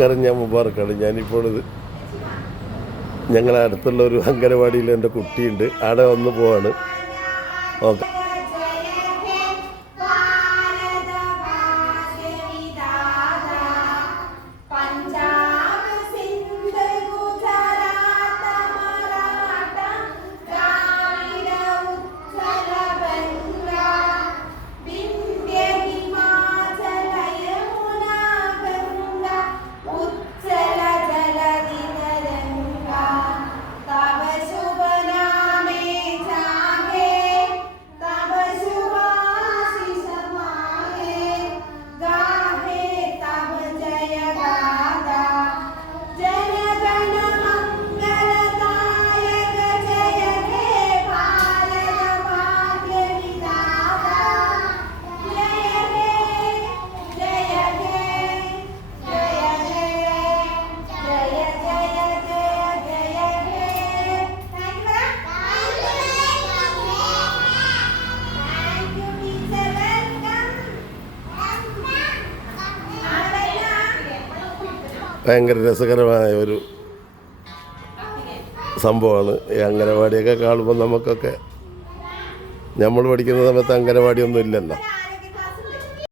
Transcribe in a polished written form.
നമസ്കാരം. ഞാൻ മുബാറക്കാണ്. ഞാനിപ്പോൾ ഞങ്ങളെ അടുത്തുള്ള ഒരു അംഗനവാടിയിൽ എൻ്റെ കുട്ടിയുണ്ട്. അവിടെ വന്ന് പോവാണ്. ഓക്കെ. ഭയങ്കര രസകരമായ ഒരു സംഭവമാണ് ഈ അംഗനവാടിയൊക്കെ കാണുമ്പോൾ. നമുക്കൊക്കെ നമ്മൾ പഠിക്കുന്ന സമയത്ത് അംഗനവാടിയൊന്നും ഇല്ലല്ലോ.